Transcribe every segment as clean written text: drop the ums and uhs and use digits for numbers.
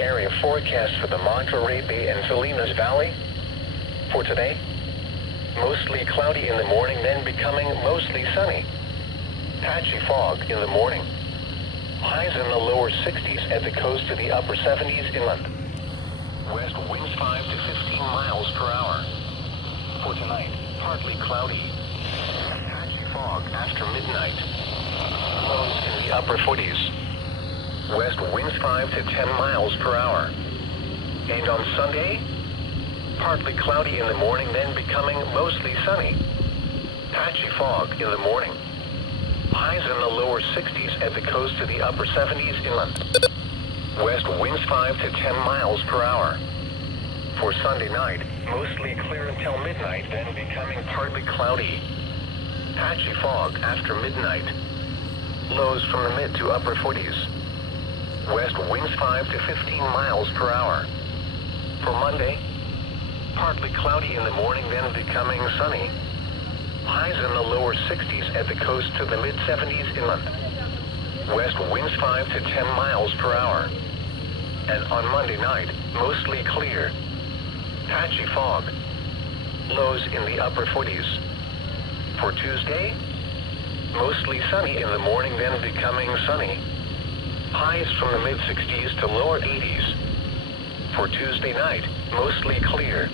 area forecast for the Monterey Bay and Salinas Valley. For today, mostly cloudy in the morning, then becoming mostly sunny. Patchy fog in the morning. Highs in the lower 60s at the coast to the upper 70s inland. West winds 5 to 15 miles per hour. For tonight, partly cloudy. Patchy fog after midnight. Lows in the upper 40s. West winds 5 to 10 miles per hour. And on Sunday, partly cloudy in the morning, then becoming mostly sunny. Patchy fog in the morning. Highs in the lower 60s at the coast to the upper 70s inland. West winds 5 to 10 miles per hour. For Sunday night, mostly clear until midnight, then becoming partly cloudy. Patchy fog after midnight. Lows from the mid to upper 40s. West winds 5 to 15 miles per hour. For Monday, partly cloudy in the morning, then becoming sunny. Highs in the lower 60s at the coast to the mid-70s inland. West winds 5 to 10 miles per hour. And on Monday night, mostly clear. Patchy fog. Lows in the upper 40s. For Tuesday, mostly sunny in the morning, then becoming sunny. Highs from the mid-60s to lower 80s. For Tuesday night, mostly clear.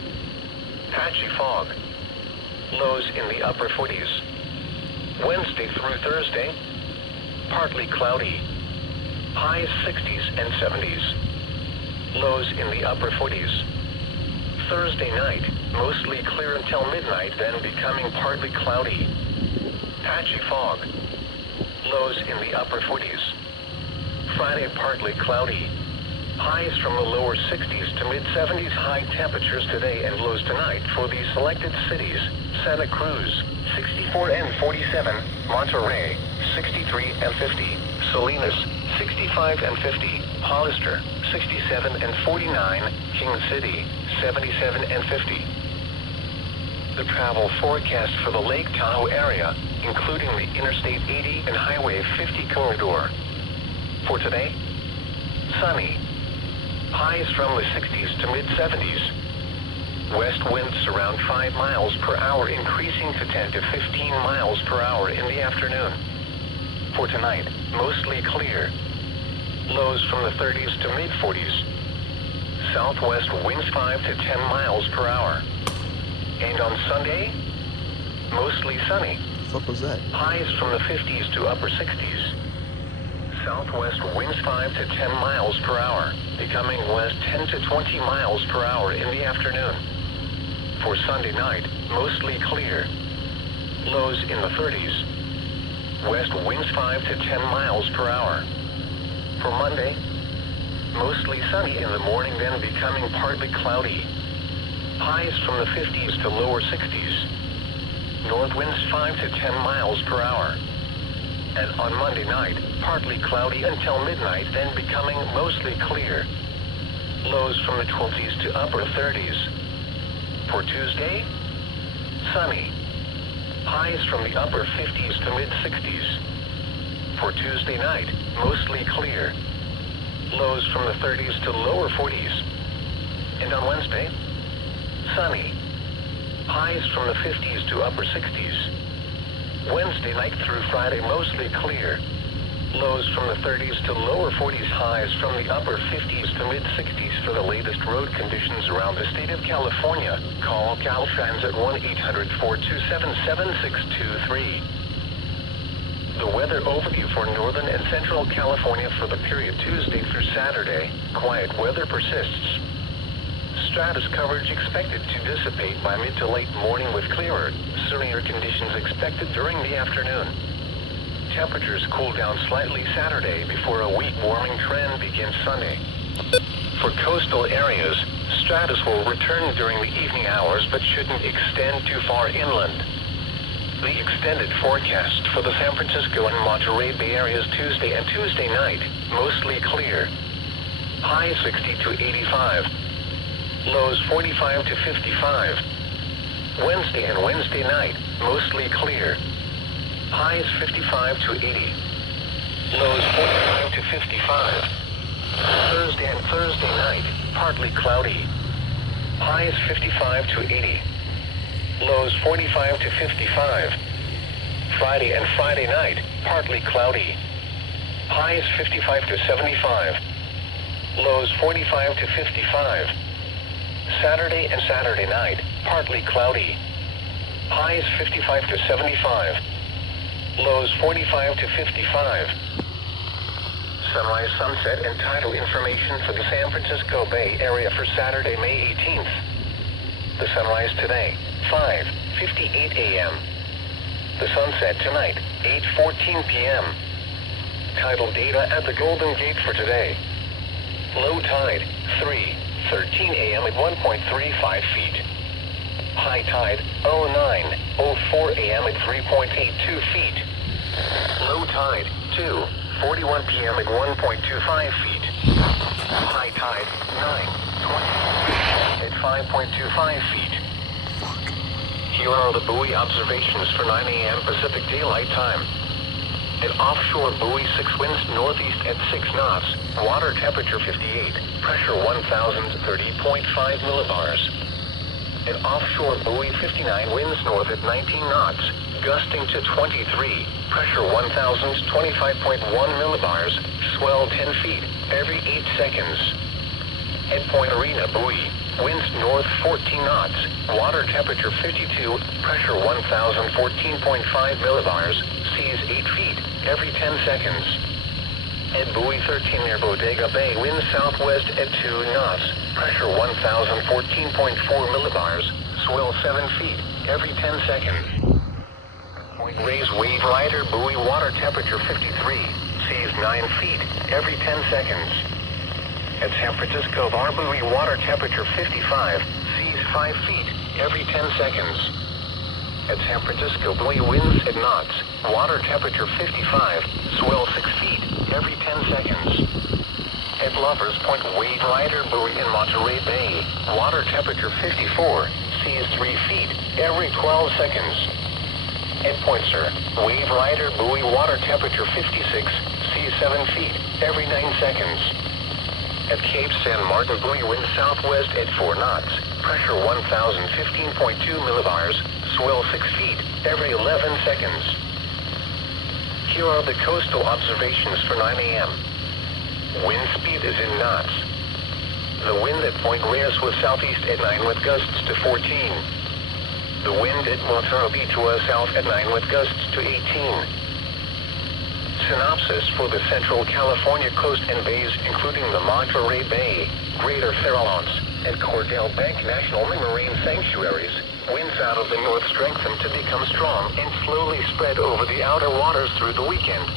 Patchy fog. Lows in the upper 40s. Wednesday through Thursday, partly cloudy. Highs 60s and 70s. Lows in the upper 40s. Thursday night, mostly clear until midnight, then becoming partly cloudy. Patchy fog. Lows in the upper 40s. Friday, partly cloudy. Highs from the lower 60s to mid-70s. High temperatures today and lows tonight for the selected cities. Santa Cruz, 64 and 47. Monterey, 63 and 50. Salinas, 65 and 50. Hollister, 67 and 49. King City, 77 and 50. The travel forecast for the Lake Tahoe area, including the Interstate 80 and Highway 50 corridor. For today, sunny. Highs from the 60s to mid-70s. West winds around 5 miles per hour, increasing to 10 to 15 miles per hour in the afternoon. For tonight, mostly clear. Lows from the 30s to mid-40s. Southwest winds 5 to 10 miles per hour. And on Sunday, mostly sunny. What the fuck was that? Highs from the 50s to upper 60s. Southwest winds 5 to 10 miles per hour, becoming west 10 to 20 miles per hour in the afternoon. For Sunday night, mostly clear. Lows in the 30s. West winds 5 to 10 miles per hour. For Monday, mostly sunny in the morning, then becoming partly cloudy. Highs from the 50s to lower 60s. North winds 5 to 10 miles per hour. And on Monday night, partly cloudy until midnight, then becoming mostly clear. Lows from the 20s to upper 30s. For Tuesday, sunny. Highs from the upper 50s to mid-60s. For Tuesday night, mostly clear. Lows from the 30s to lower 40s. And on Wednesday, sunny. Highs from the 50s to upper 60s. Wednesday night through Friday, mostly clear. Lows from the 30s to lower 40s. Highs from the upper 50s to mid-60s. For the latest road conditions around the state of California, call Caltrans at 1-800-427-7623. The weather overview for northern and central California for the period Tuesday through Saturday. Quiet weather persists. Stratus coverage expected to dissipate by mid to late morning with clearer, sunnier conditions expected during the afternoon. Temperatures cool down slightly Saturday before a weak warming trend begins Sunday. For coastal areas, stratus will return during the evening hours but shouldn't extend too far inland. The extended forecast for the San Francisco and Monterey Bay areas Tuesday and Tuesday night, mostly clear. High 60 to 85. Lows 45 to 55. Wednesday and Wednesday night, mostly clear. Highs 55 to 80. Lows 45 to 55. Thursday and Thursday night. partly cloudy. Highs 55 to 80. Lows 45 to 55. Friday and Friday night, partly cloudy. Highs 55 to 75. Lows 45 to 55. Saturday and Saturday night, partly cloudy. Highs 55 to 75. Lows 45 to 55. Sunrise, sunset, and tidal information for the San Francisco Bay Area for Saturday, May 18th. The sunrise today, 5:58 a.m. The sunset tonight, 8:14 p.m. Tidal data at the Golden Gate for today. Low tide, 3:13 a.m. at 1.35 feet. High tide, 09:04 a.m. at 3.82 feet. Low tide, 2:41 p.m. at 1.25 feet. High tide, 9:20 at 5.25 feet. Here are the buoy observations for 9 a.m. Pacific Daylight Time. At offshore buoy 6 winds northeast at 6 knots, water temperature 58, pressure 1,030.5 millibars. At offshore buoy 59 winds north at 19 knots, gusting to 23, pressure 1,025.1 millibars, swell 10 feet every 8 seconds. At Point Arena buoy, winds north 14 knots, water temperature 52, pressure 1,014.5 millibars, seas 8 feet every 10 seconds. At buoy 13 near Bodega Bay, winds southwest at 2 knots, pressure 1,014.4 millibars, swell 7 feet every 10 seconds. Point Reyes Wave Rider buoy, water temperature 53, seas 9 feet every 10 seconds. At San Francisco Bar buoy, water temperature 55, seas 5 feet every 10 seconds. At San Francisco buoy, winds at knots, water temperature 55, swell 6 feet every 10 seconds. At Lovers Point Wave Rider buoy in Monterey Bay, water temperature 54, seas 3 feet every 12 seconds. At Point Sur, Wave Rider buoy, water temperature 56, seas 7 feet every 9 seconds. At Cape San Martin buoy, wind southwest at 4 knots, pressure 1,015.2 millibars, swell 6 feet every 11 seconds. Here are the coastal observations for 9 a.m. Wind speed is in knots. The wind at Point Reyes was southeast at 9 with gusts to 14. The wind at Monterey Beach was south at 9 with gusts to 18. Synopsis for the Central California coast and bays, including the Monterey Bay, Greater Farallones, and Cordell Bank National Marine Sanctuaries. Winds out of the north strengthen to become strong and slowly spread over the outer waters through the weekend.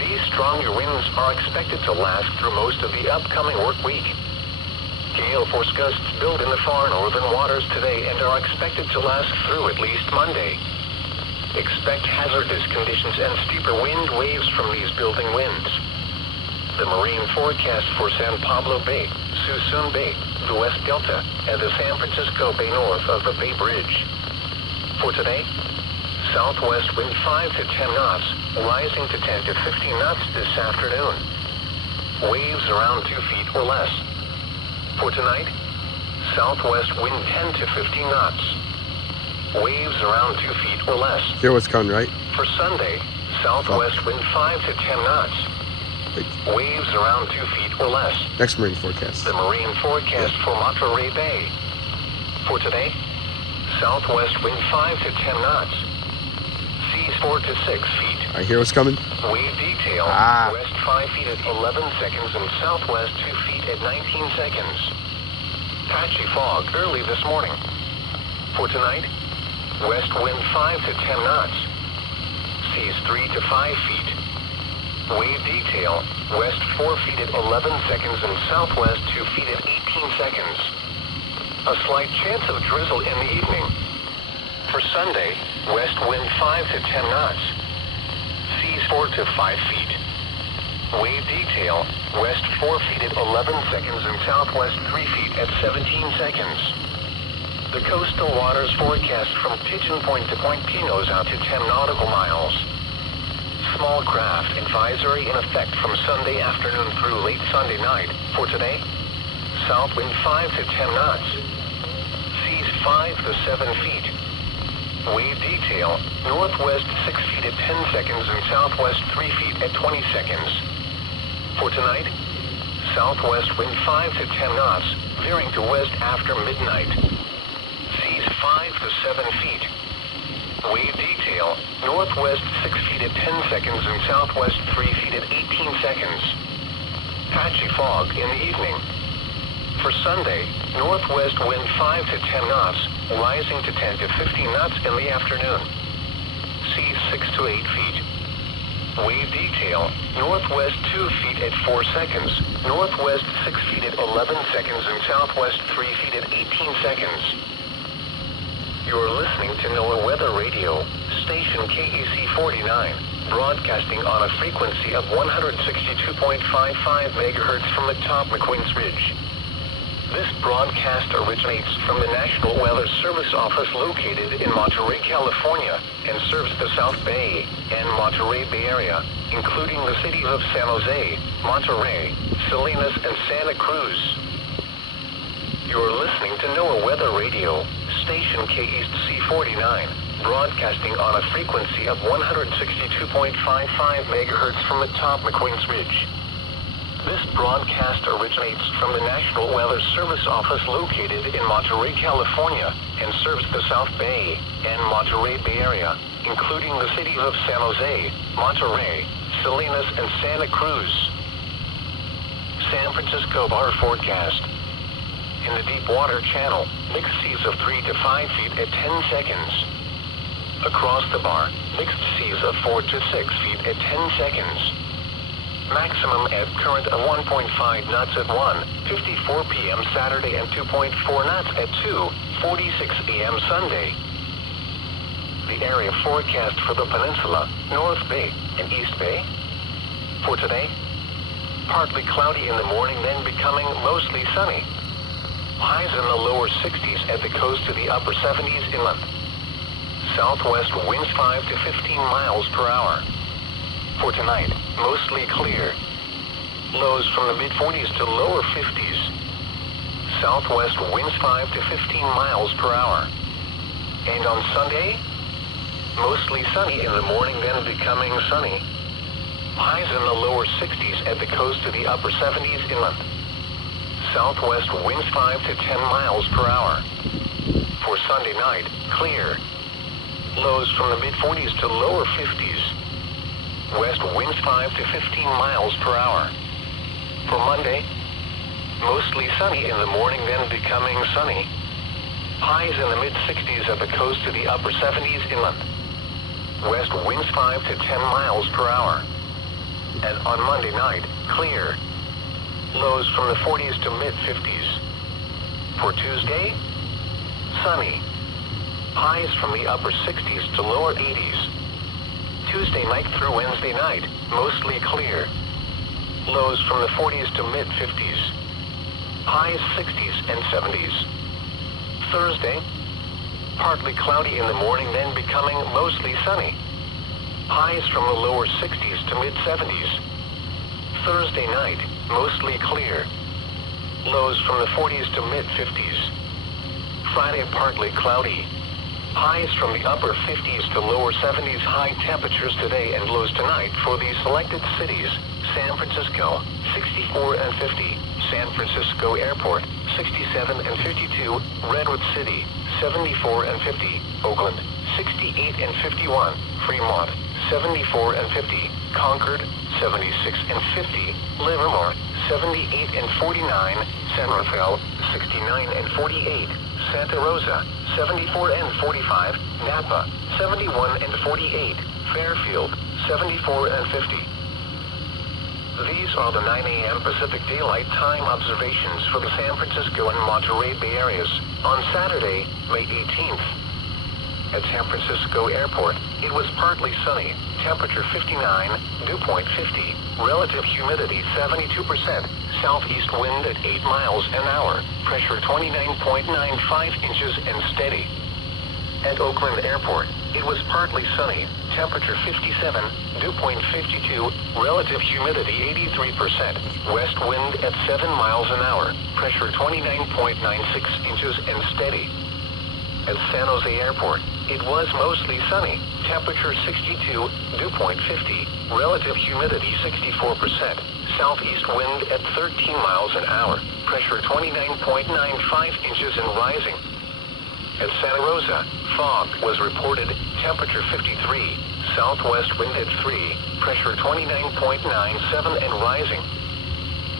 These stronger winds are expected to last through most of the upcoming work week. Gale force gusts build in the far northern waters today and are expected to last through at least Monday. Expect hazardous conditions and steeper wind waves from these building winds. The marine forecast for San Pablo Bay, Suisun Bay, the West Delta, and the San Francisco Bay north of the Bay Bridge. For today, southwest wind 5 to 10 knots, rising to 10 to 15 knots this afternoon. Waves around 2 feet or less. For tonight, southwest wind 10 to 15 knots. Waves around 2 feet or less. Hear what's coming, right? For Sunday, southwest wind 5 to 10 knots. Waves around 2 feet or less. Next marine forecast. The marine forecast for Monterey Bay. For today, southwest wind 5 to 10 knots. Seas 4 to 6 feet. I hear what's coming. Wave detail, west 5 feet at 11 seconds and southwest 2 feet at 19 seconds. Patchy fog early this morning. For tonight, west wind 5 to 10 knots. Seas 3 to 5 feet. Wave detail, west 4 feet at 11 seconds and southwest 2 feet at 18 seconds. A slight chance of drizzle in the evening. For Sunday, west wind 5 to 10 knots. Seas 4 to 5 feet. Wave detail, west 4 feet at 11 seconds and southwest 3 feet at 17 seconds. The coastal waters forecast from Pigeon Point to Point Pinos out to 10 nautical miles. Small craft advisory in effect from Sunday afternoon through late Sunday night. For today, South wind 5 to 10 knots. Seas 5 to 7 feet. Wave detail, northwest 6 feet at 10 seconds and southwest 3 feet at 20 seconds. For tonight, southwest wind 5 to 10 knots, veering to west after midnight. Seas 5 to 7 feet. Wave detail, northwest 6 feet at 10 seconds and southwest 3 feet at 18 seconds. Patchy fog in the evening. For Sunday, northwest wind 5 to 10 knots, rising to 10 to 15 knots in the afternoon. Seas 6 to 8 feet. Wave detail, northwest 2 feet at 4 seconds, northwest 6 feet at 11 seconds, and southwest 3 feet at 18 seconds. You're listening to NOAA Weather Radio, station KEC49, broadcasting on a frequency of 162.55 megahertz from atop McQueen's Ridge. This broadcast originates from the National Weather Service Office located in Monterey, California, and serves the South Bay and Monterey Bay Area, including the cities of San Jose, Monterey, Salinas, and Santa Cruz. You're listening to NOAA Weather Radio, station KEC49, broadcasting on a frequency of 162.55 megahertz from atop McQueen's Ridge. This broadcast originates from the National Weather Service Office located in Monterey, California, and serves the South Bay and Monterey Bay Area, including the cities of San Jose, Monterey, Salinas, and Santa Cruz. San Francisco bar forecast. In the deep water channel, mixed seas of 3 to 5 feet at 10 seconds. Across the bar, mixed seas of 4 to 6 feet at 10 seconds. Maximum ebb current of 1.5 knots at 1:54 p.m. Saturday and 2.4 knots at 2:46 a.m. Sunday. The area forecast for the Peninsula, North Bay, and East Bay. For today, partly cloudy in the morning, then becoming mostly sunny. Highs in the lower 60s at the coast to the upper 70s inland. Southwest winds 5 to 15 miles per hour. For tonight, mostly clear. Lows from the mid-40s to lower 50s. Southwest winds 5 to 15 miles per hour. And on Sunday, mostly sunny in the morning, then becoming sunny. Highs in the lower 60s at the coast to the upper 70s inland. Southwest winds 5 to 10 miles per hour. For Sunday night, clear. Lows from the mid-40s to lower 50s. West winds 5 to 15 miles per hour. For Monday, mostly sunny in the morning, then becoming sunny. Highs in the mid-60s at the coast to the upper 70s inland. West winds 5 to 10 miles per hour. And on Monday night, clear. Lows from the 40s to mid-50s. For Tuesday, sunny. Highs from the upper 60s to lower 80s. Tuesday night through Wednesday night, mostly clear. Lows from the 40s to mid-50s. Highs 60s and 70s. Thursday, partly cloudy in the morning, then becoming mostly sunny. Highs from the lower 60s to mid-70s. Thursday night, mostly clear. Lows from the 40s to mid-50s. Friday, partly cloudy. Highs from the upper 50s to lower 70s. High temperatures today and lows tonight for the selected cities. San Francisco, 64 and 50. San Francisco Airport, 67 and 52. Redwood City, 74 and 50. Oakland, 68 and 51. Fremont, 74 and 50. Concord, 76 and 50. Livermore, 78 and 49. San Rafael, 69 and 48. Santa Rosa, 74 and 45. Napa, 71 and 48. Fairfield, 74 and 50. These are the 9 a.m. Pacific Daylight Time observations for the San Francisco and Monterey Bay areas on Saturday, May 18th. At San Francisco Airport, it was partly sunny, temperature 59, dew point 50, relative humidity 72%, southeast wind at 8 miles an hour, pressure 29.95 inches and steady. At Oakland Airport, it was partly sunny, temperature 57, dew point 52, relative humidity 83%, west wind at 7 miles an hour, pressure 29.96 inches and steady. At San Jose Airport, it was mostly sunny, temperature 62, dew point 50, relative humidity 64%, southeast wind at 13 miles an hour, pressure 29.95 inches and rising. At Santa Rosa, fog was reported, temperature 53, southwest wind at 3, pressure 29.97 and rising.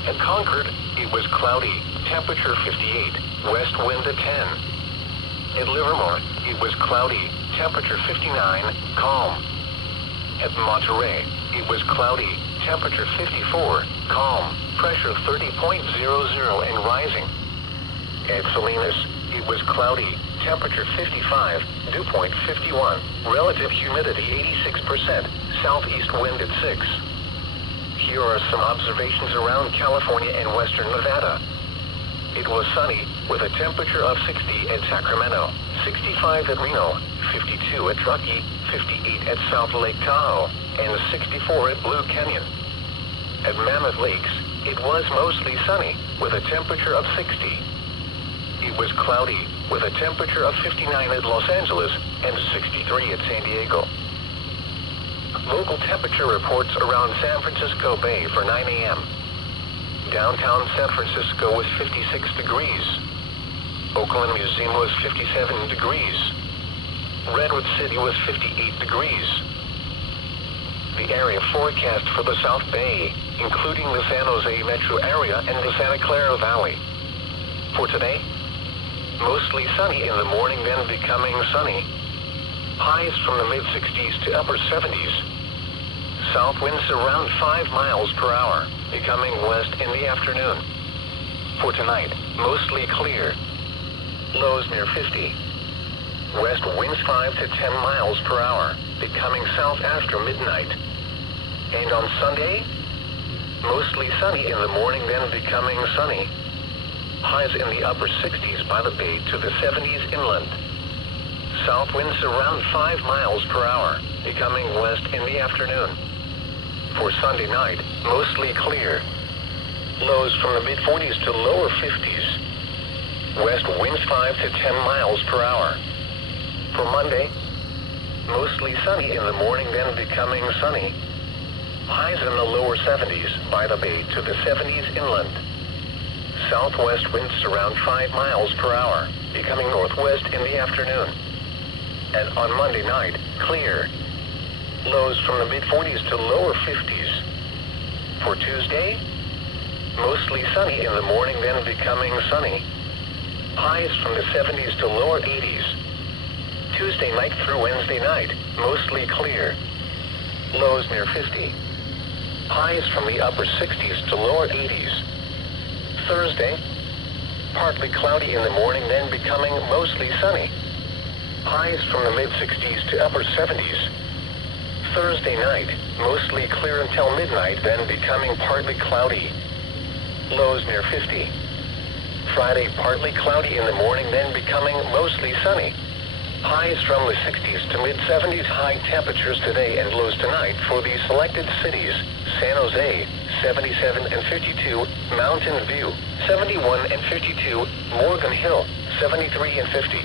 At Concord, it was cloudy, temperature 58, west wind at 10. At Livermore, it was cloudy, temperature 59, calm. At Monterey, it was cloudy, temperature 54, calm, pressure 30.00 and rising. At Salinas, it was cloudy, temperature 55, dew point 51, relative humidity 86%, southeast wind at 6. Here are some observations around California and western Nevada. It was sunny, with a temperature of 60 at Sacramento, 65 at Reno, 52 at Truckee, 58 at South Lake Tahoe, and 64 at Blue Canyon. At Mammoth Lakes, it was mostly sunny, with a temperature of 60. It was cloudy, with a temperature of 59 at Los Angeles and 63 at San Diego. Local temperature reports around San Francisco Bay for 9 a.m. Downtown San Francisco was 56 degrees. Oakland Museum was 57 degrees. Redwood City was 58 degrees. The area forecast for the South Bay, including the San Jose metro area and the Santa Clara Valley. For today, mostly sunny in the morning, then becoming sunny. Highs from the mid-60s to upper 70s. South winds around 5 miles per hour, becoming west in the afternoon. For tonight, mostly clear. Lows near 50. West winds 5 to 10 miles per hour, becoming south after midnight. And on Sunday, mostly sunny in the morning, then becoming sunny. Highs in the upper 60s by the bay to the 70s inland. South winds around 5 miles per hour, becoming west in the afternoon. For Sunday night, mostly clear. Lows from the mid-40s to lower 50s. West winds 5 to 10 miles per hour. For Monday, mostly sunny in the morning, then becoming sunny. Highs in the lower 70s by the bay to the 70s inland. Southwest winds around 5 miles per hour, becoming northwest in the afternoon. And on Monday night, clear. Lows from the mid-40s to lower 50s. For Tuesday, mostly sunny in the morning, then becoming sunny. Highs from the 70s to lower 80s. Tuesday night through Wednesday night, mostly clear. Lows near 50. Highs from the upper 60s to lower 80s. Thursday, partly cloudy in the morning, then becoming mostly sunny. Highs from the mid-60s to upper 70s. Thursday night, mostly clear until midnight, then becoming partly cloudy. Lows near 50. Friday, partly cloudy in the morning, then becoming mostly sunny. Highs from the 60s to mid-70s, high temperatures today and lows tonight for the selected cities. San Jose, 77 and 52, Mountain View, 71 and 52, Morgan Hill, 73 and 50.